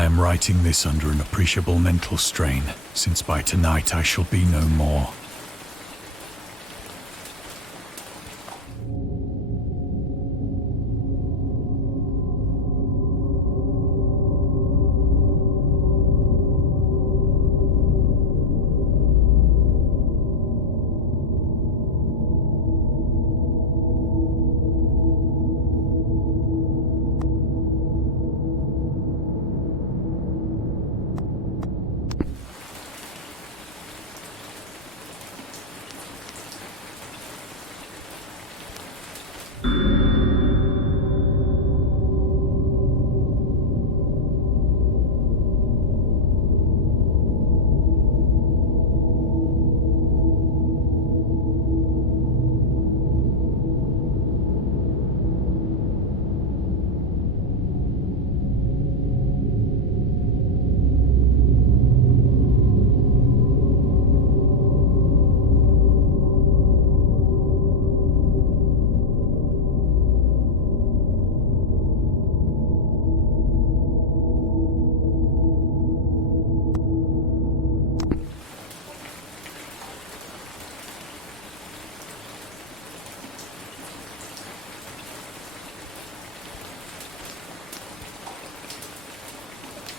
I am writing this under an appreciable mental strain, since by tonight I shall be no more.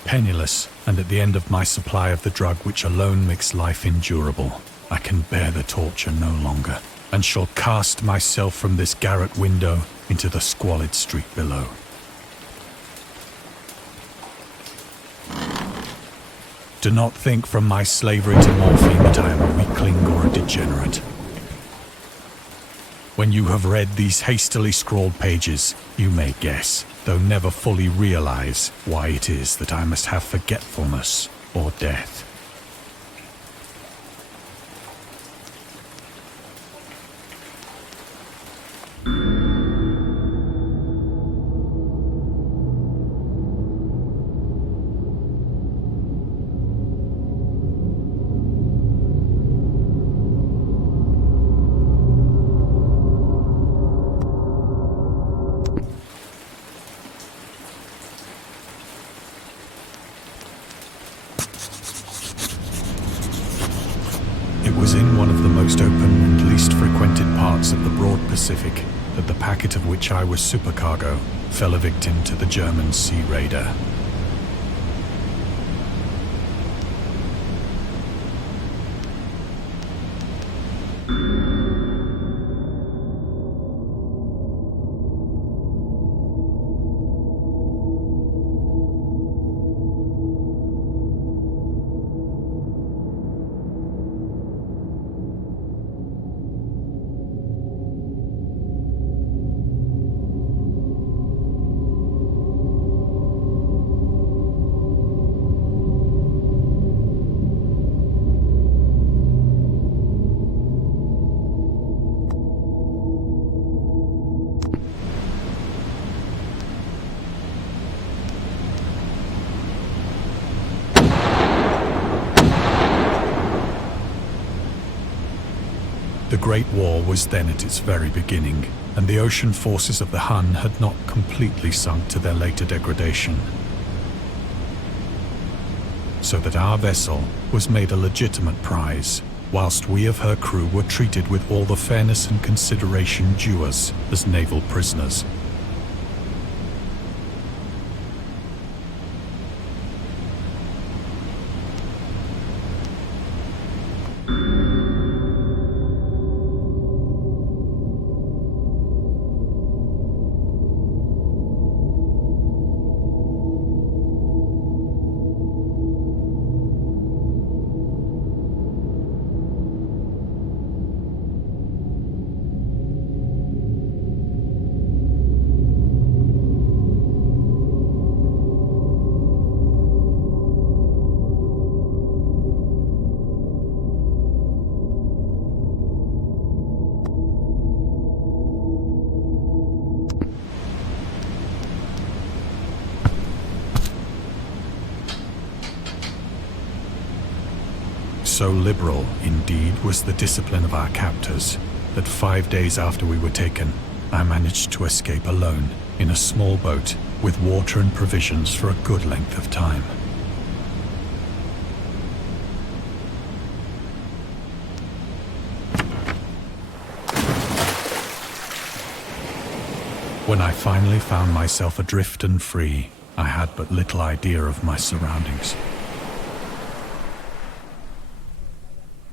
Penniless, and at the end of my supply of the drug which alone makes life endurable, I can bear the torture no longer, and shall cast myself from this garret window into the squalid street below. Do not think from my slavery to morphine that I am a weakling or a degenerate. When you have read these hastily scrawled pages, you may guess, though never fully realize, why it is that I must have forgetfulness or death. It was in one of the most open and least frequented parts of the broad Pacific that the packet of which I was supercargo fell a victim to the German sea raider. The Great War was then at its very beginning, and the ocean forces of the Hun had not completely sunk to their later degradation. So that our vessel was made a legitimate prize, whilst we of her crew were treated with all the fairness and consideration due us as naval prisoners. So liberal, indeed, was the discipline of our captors, that 5 days after we were taken, I managed to escape alone in a small boat with water and provisions for a good length of time. When I finally found myself adrift and free, I had but little idea of my surroundings.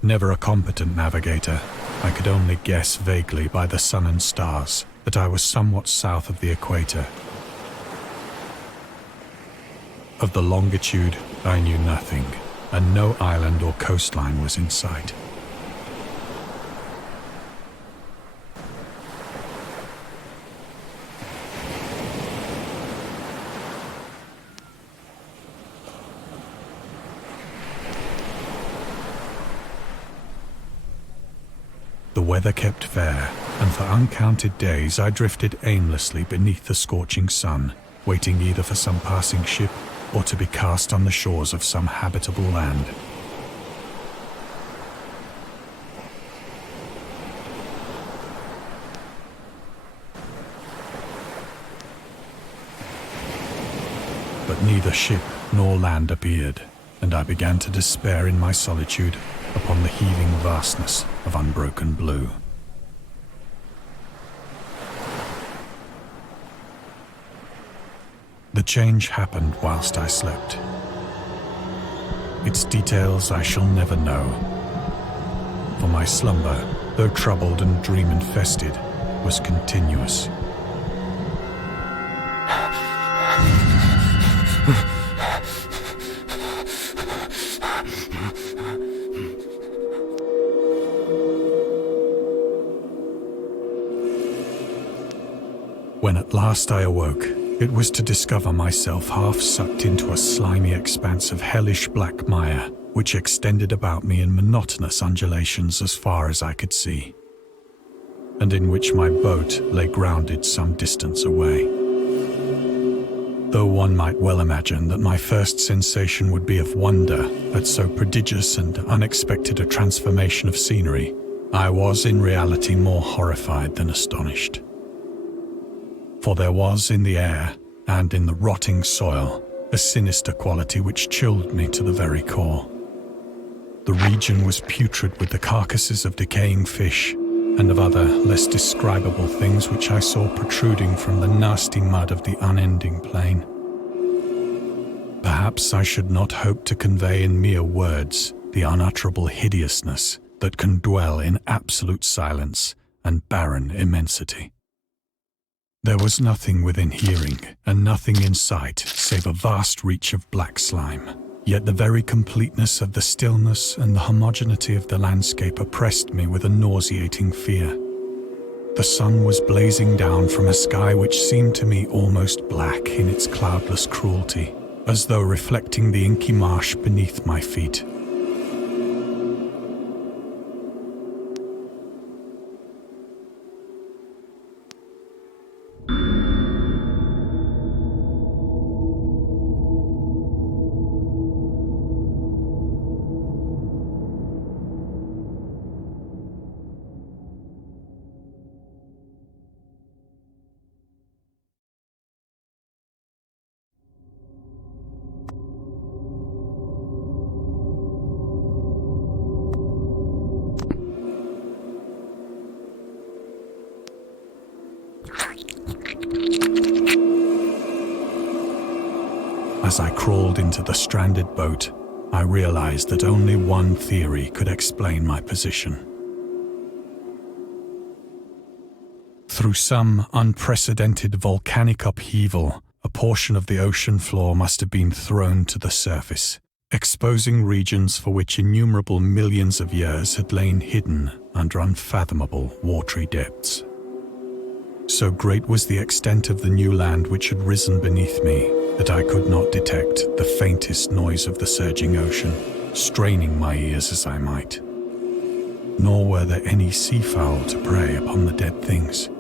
Never a competent navigator, I could only guess vaguely by the sun and stars that I was somewhat south of the equator. Of the longitude, I knew nothing, and no island or coastline was in sight. The weather kept fair, and for uncounted days I drifted aimlessly beneath the scorching sun, waiting either for some passing ship or to be cast on the shores of some habitable land. But neither ship nor land appeared, and I began to despair in my solitude upon the heaving vastness of unbroken blue. The change happened whilst I slept. Its details I shall never know, for my slumber, though troubled and dream-infested, was continuous. When at last I awoke, it was to discover myself half sucked into a slimy expanse of hellish black mire, which extended about me in monotonous undulations as far as I could see, and in which my boat lay grounded some distance away. Though one might well imagine that my first sensation would be of wonder at so prodigious and unexpected a transformation of scenery, I was in reality more horrified than astonished. For there was in the air, and in the rotting soil, a sinister quality which chilled me to the very core. The region was putrid with the carcasses of decaying fish, and of other, less describable things which I saw protruding from the nasty mud of the unending plain. Perhaps I should not hope to convey in mere words the unutterable hideousness that can dwell in absolute silence and barren immensity. There was nothing within hearing, and nothing in sight, save a vast reach of black slime. Yet the very completeness of the stillness and the homogeneity of the landscape oppressed me with a nauseating fear. The sun was blazing down from a sky which seemed to me almost black in its cloudless cruelty, as though reflecting the inky marsh beneath my feet. As I crawled into the stranded boat, I realized that only one theory could explain my position. Through some unprecedented volcanic upheaval, a portion of the ocean floor must have been thrown to the surface, exposing regions for which innumerable millions of years had lain hidden under unfathomable watery depths. So great was the extent of the new land which had risen beneath me that I could not detect the faintest noise of the surging ocean, straining my ears as I might. Nor were there any seafowl to prey upon the dead things.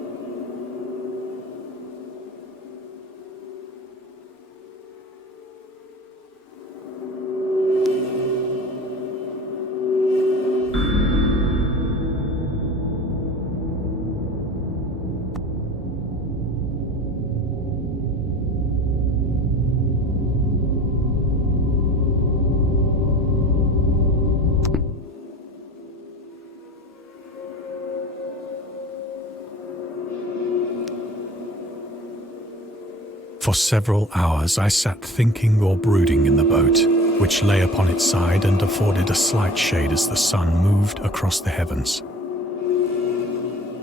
For several hours I sat thinking or brooding in the boat, which lay upon its side and afforded a slight shade as the sun moved across the heavens.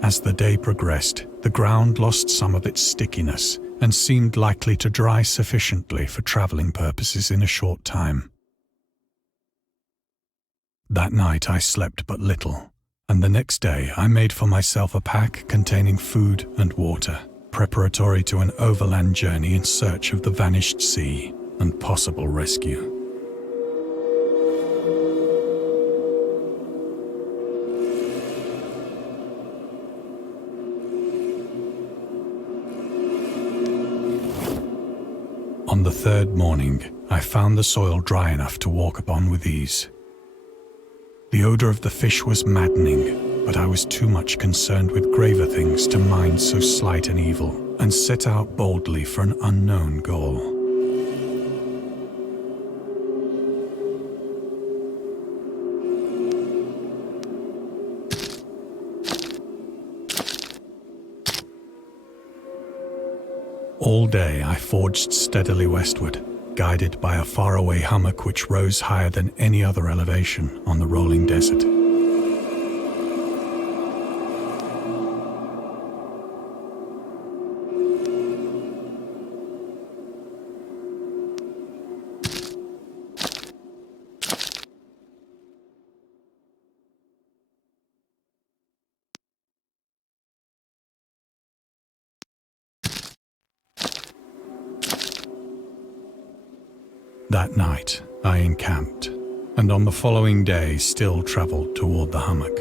As the day progressed, the ground lost some of its stickiness and seemed likely to dry sufficiently for traveling purposes in a short time. That night I slept but little, and the next day I made for myself a pack containing food and water, preparatory to an overland journey in search of the vanished sea and possible rescue. On the third morning, I found the soil dry enough to walk upon with ease. The odor of the fish was maddening, but I was too much concerned with graver things to mind so slight an evil, and set out boldly for an unknown goal. All day I forged steadily westward, guided by a faraway hummock which rose higher than any other elevation on the rolling desert. That night, I encamped, and on the following day still travelled toward the hummock,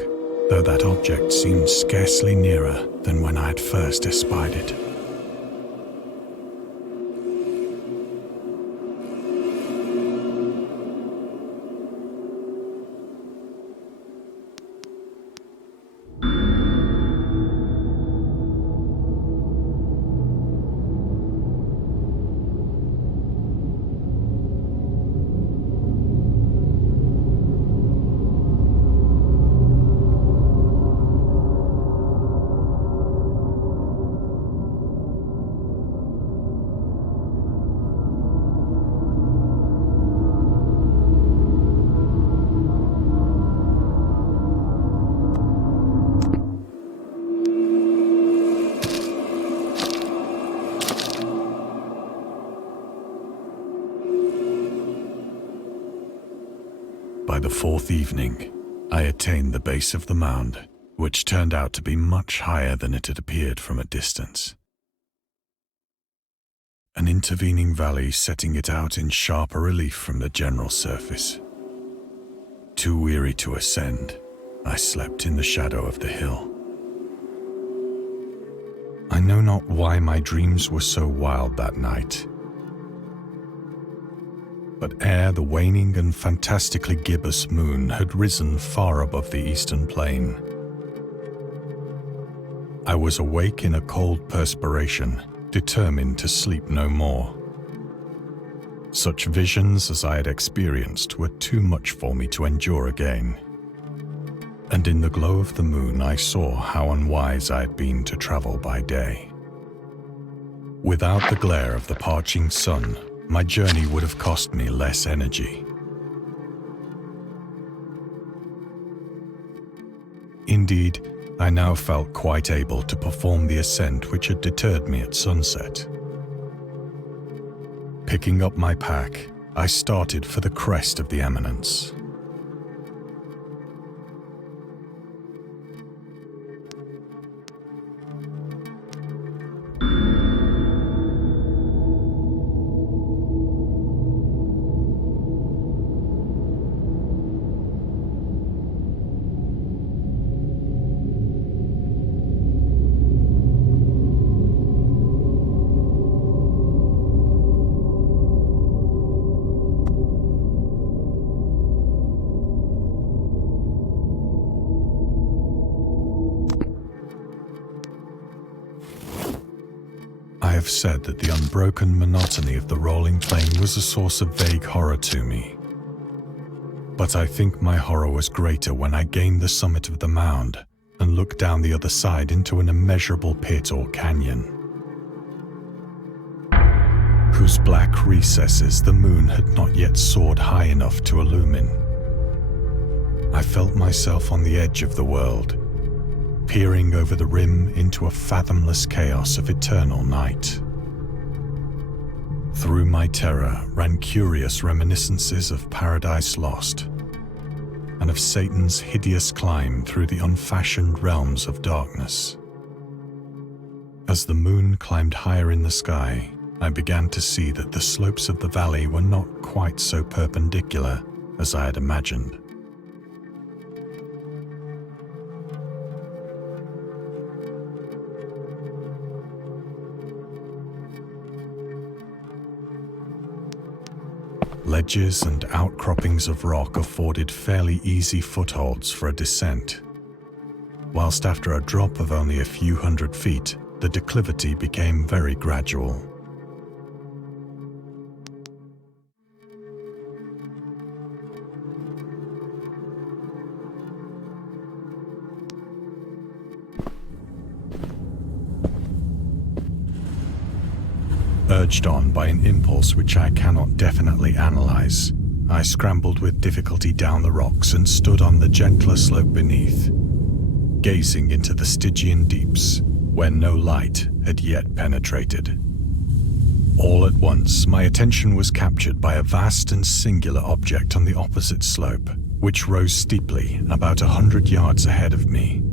though that object seemed scarcely nearer than when I had first espied it. By the fourth evening, I attained the base of the mound, which turned out to be much higher than it had appeared from a distance. An intervening valley setting it out in sharper relief from the general surface. Too weary to ascend, I slept in the shadow of the hill. I know not why my dreams were so wild that night, but ere the waning and fantastically gibbous moon had risen far above the eastern plain, I was awake in a cold perspiration, determined to sleep no more. Such visions as I had experienced were too much for me to endure again, and in the glow of the moon I saw how unwise I had been to travel by day. Without the glare of the parching sun, my journey would have cost me less energy. Indeed, I now felt quite able to perform the ascent which had deterred me at sunset. Picking up my pack, I started for the crest of the eminence. I have said that the unbroken monotony of the rolling plain was a source of vague horror to me. But I think my horror was greater when I gained the summit of the mound and looked down the other side into an immeasurable pit or canyon. whose black recesses the moon had not yet soared high enough to illumine. I felt myself on the edge of the world, peering over the rim into a fathomless chaos of eternal night. Through my terror ran curious reminiscences of Paradise Lost, and of Satan's hideous climb through the unfashioned realms of darkness. As the moon climbed higher in the sky, I began to see that the slopes of the valley were not quite so perpendicular as I had imagined. Ledges and outcroppings of rock afforded fairly easy footholds for a descent, whilst after a drop of only a few hundred feet, the declivity became very gradual. Urged on by an impulse which I cannot definitely analyze, I scrambled with difficulty down the rocks and stood on the gentler slope beneath, gazing into the Stygian deeps where no light had yet penetrated. All at once, my attention was captured by a vast and singular object on the opposite slope, which rose steeply about 100 yards ahead of me.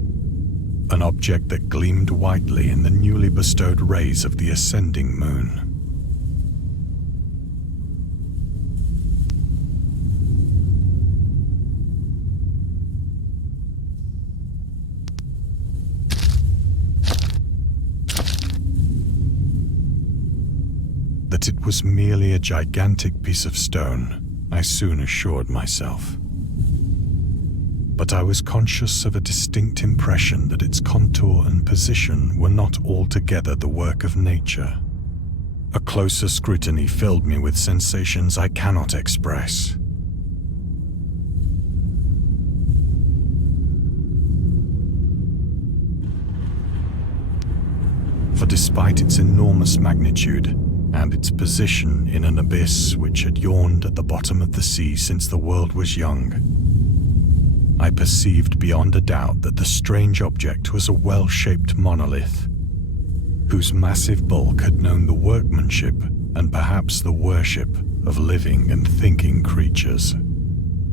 An object that gleamed whitely in the newly bestowed rays of the ascending moon. That it was merely a gigantic piece of stone, I soon assured myself. But I was conscious of a distinct impression that its contour and position were not altogether the work of nature. A closer scrutiny filled me with sensations I cannot express. For despite its enormous magnitude, and its position in an abyss which had yawned at the bottom of the sea since the world was young, I perceived beyond a doubt that the strange object was a well-shaped monolith, whose massive bulk had known the workmanship and perhaps the worship of living and thinking creatures.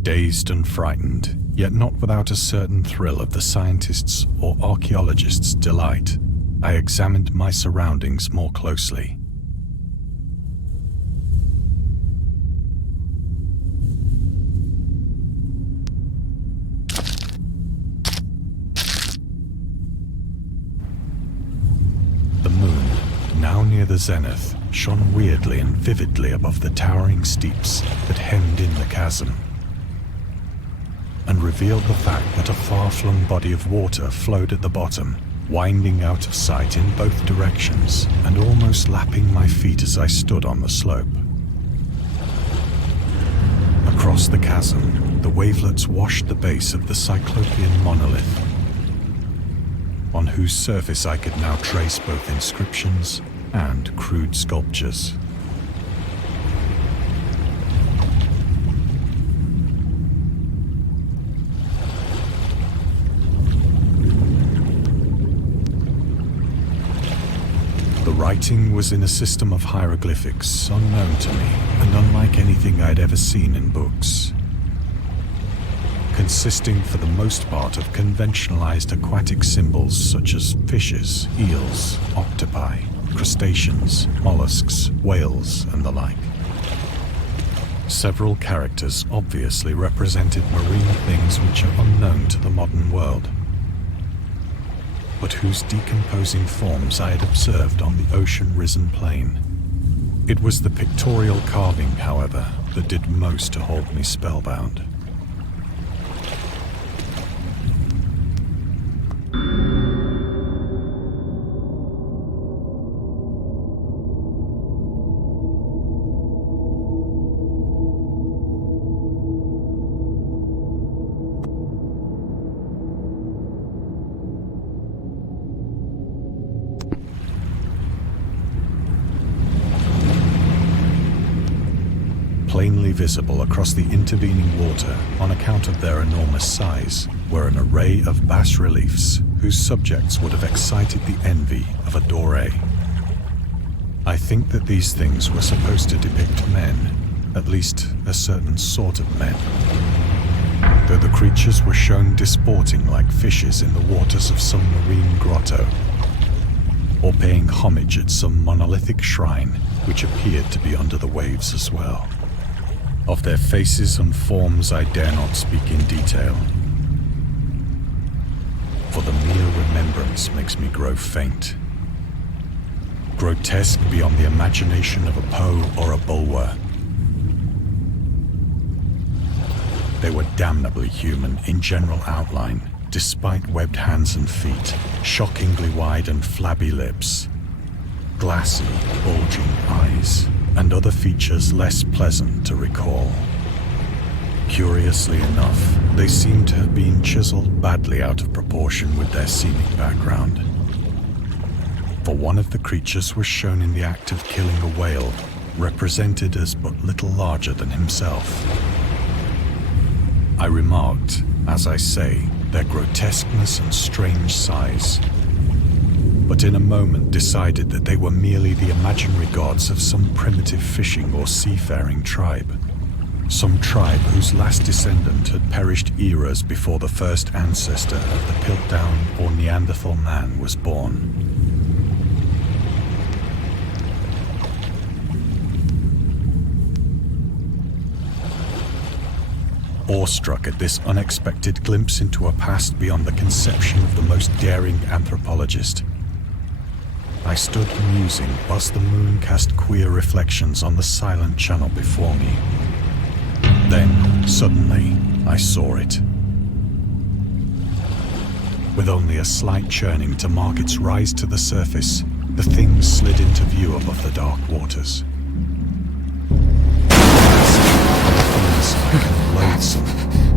Dazed and frightened, yet not without a certain thrill of the scientist's or archaeologist's delight, I examined my surroundings more closely. The moon, now near the zenith, shone weirdly and vividly above the towering steeps that hemmed in the chasm, and revealed the fact that a far-flung body of water flowed at the bottom, winding out of sight in both directions and almost lapping my feet as I stood on the slope. Across the chasm, the wavelets washed the base of the Cyclopean monolith, on whose surface I could now trace both inscriptions and crude sculptures. The writing was in a system of hieroglyphics unknown to me and unlike anything I'd ever seen in books, consisting for the most part of conventionalized aquatic symbols such as fishes, eels, octopi, crustaceans, mollusks, whales, and the like. Several characters obviously represented marine things which are unknown to the modern world, but whose decomposing forms I had observed on the ocean-risen plain. It was the pictorial carving, however, that did most to hold me spellbound. Plainly visible across the intervening water on account of their enormous size were an array of bas-reliefs whose subjects would have excited the envy of a Doré. I think that these things were supposed to depict men, at least a certain sort of men, though the creatures were shown disporting like fishes in the waters of some marine grotto, or paying homage at some monolithic shrine which appeared to be under the waves as well. Of their faces and forms I dare not speak in detail, for the mere remembrance makes me grow faint. Grotesque beyond the imagination of a Poe or a Bulwer. They were damnably human in general outline, despite webbed hands and feet, shockingly wide and flabby lips, glassy, bulging eyes, and other features less pleasant to recall. Curiously enough, they seemed to have been chiseled badly out of proportion with their scenic background. For one of the creatures was shown in the act of killing a whale, represented as but little larger than himself. I remarked, as I say, their grotesqueness and strange size, but in a moment decided that they were merely the imaginary gods of some primitive fishing or seafaring tribe. Some tribe whose last descendant had perished eras before the first ancestor of the Piltdown or Neanderthal man was born. Awestruck at this unexpected glimpse into a past beyond the conception of the most daring anthropologist, I stood musing whilst the moon cast queer reflections on the silent channel before me. Then, suddenly, I saw it. With only a slight churning to mark its rise to the surface, the thing slid into view above the dark waters. And loathsome,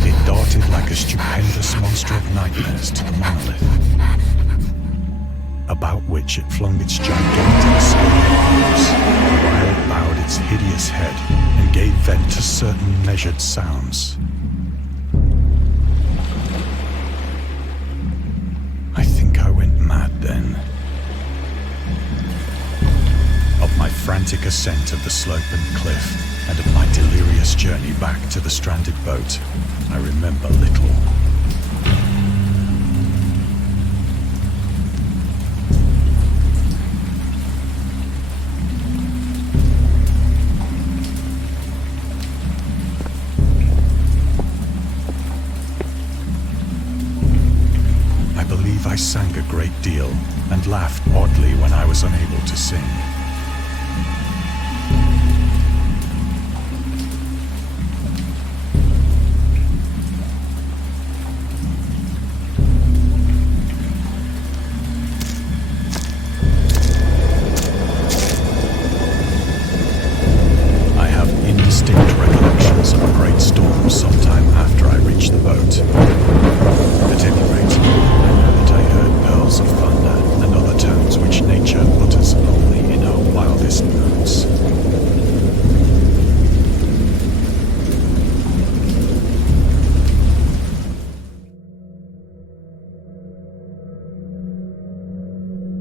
it darted like a stupendous monster of nightmares to the monolith, about which it flung its gigantic scaly arms, while it bowed its hideous head and gave vent to certain measured sounds. I think I went mad then. Of my frantic ascent of the slope and cliff, and of my delirious journey back to the stranded boat, I remember little. I believe I sang a great deal and laughed oddly when I was unable to sing.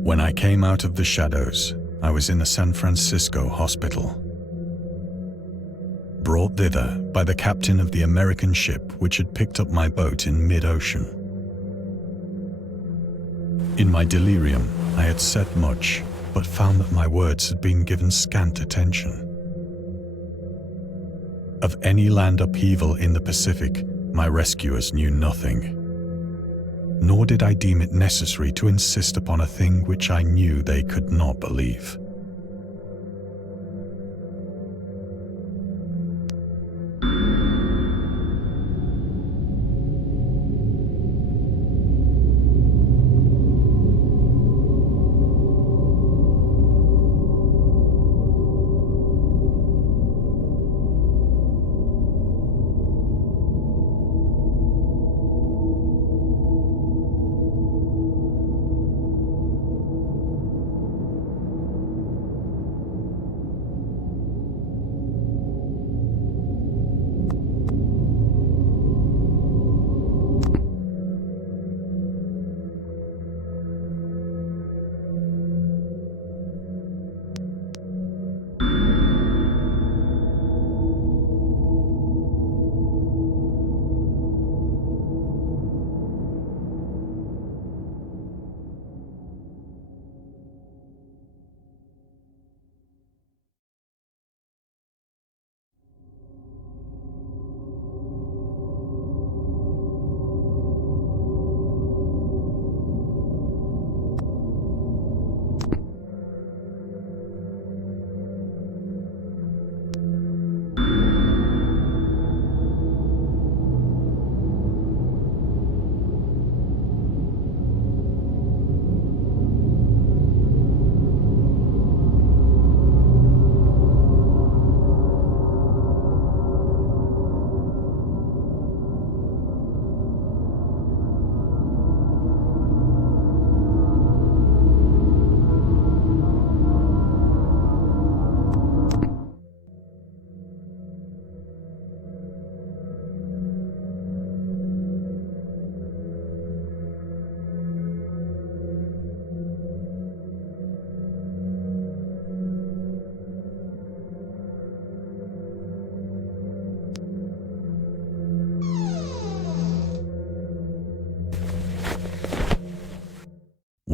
When I came out of the shadows, I was in a San Francisco hospital, brought thither by the captain of the American ship which had picked up my boat in mid-ocean. In my delirium, I had said much, but found that my words had been given scant attention. Of any land upheaval in the Pacific, my rescuers knew nothing. Nor did I deem it necessary to insist upon a thing which I knew they could not believe.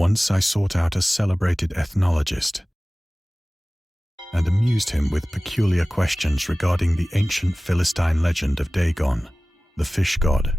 Once I sought out a celebrated ethnologist and amused him with peculiar questions regarding the ancient Philistine legend of Dagon, the fish god.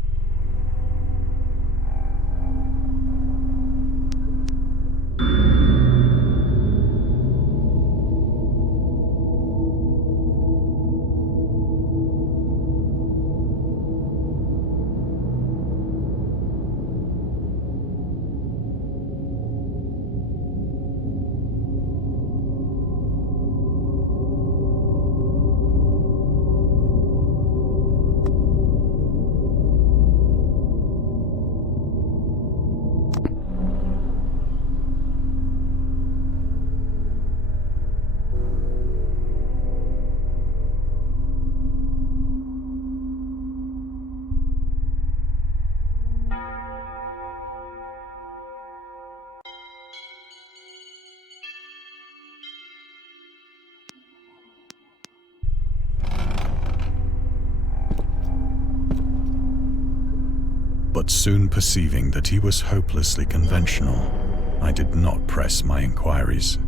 But soon perceiving that he was hopelessly conventional, I did not press my inquiries.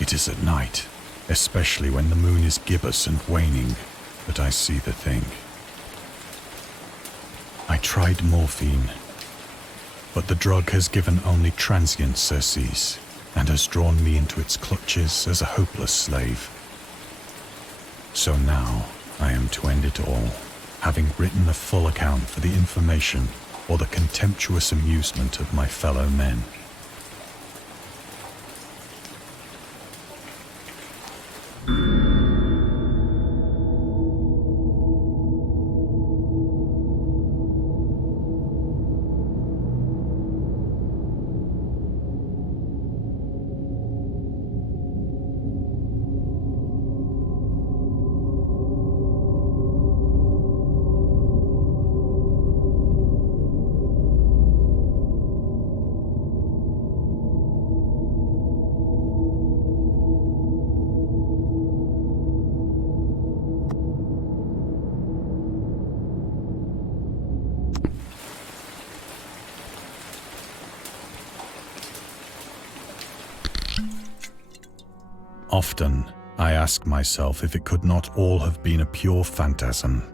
It is at night, especially when the moon is gibbous and waning, that I see the thing. I tried morphine, but the drug has given only transient surcease and has drawn me into its clutches as a hopeless slave. So now I am to end it all, having written a full account for the information or the contemptuous amusement of my fellow men. Often, I ask myself if it could not all have been a pure phantasm,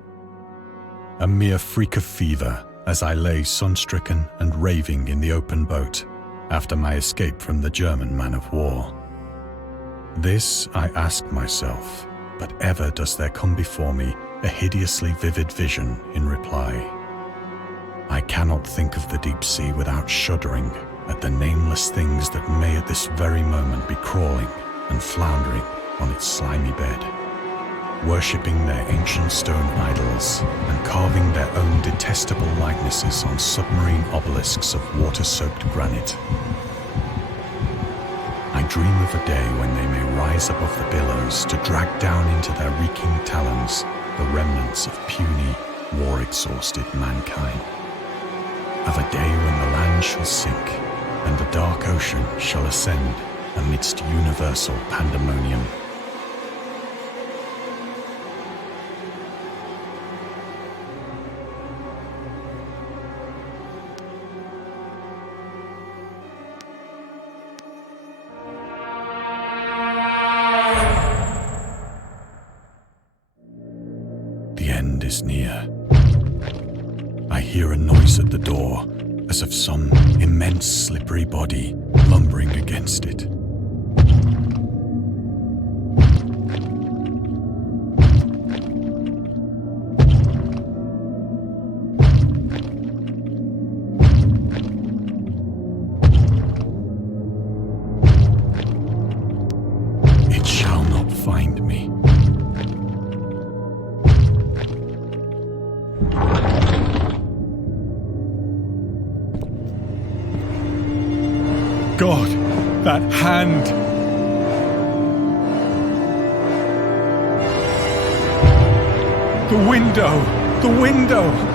a mere freak of fever as I lay sun-stricken and raving in the open boat after my escape from the German man-of-war. This I ask myself, but ever does there come before me a hideously vivid vision in reply. I cannot think of the deep sea without shuddering at the nameless things that may at this very moment be crawling and floundering on its slimy bed. worshipping their ancient stone idols and carving their own detestable likenesses on submarine obelisks of water-soaked granite. I dream of a day when they may rise above the billows to drag down into their reeking talons the remnants of puny, war-exhausted mankind. Of a day when the land shall sink and the dark ocean shall ascend amidst universal pandemonium. The end is near. I hear a noise at the door, as of some immense slippery body lumbering against it. It shall not find me. God, that hand! The window! The window!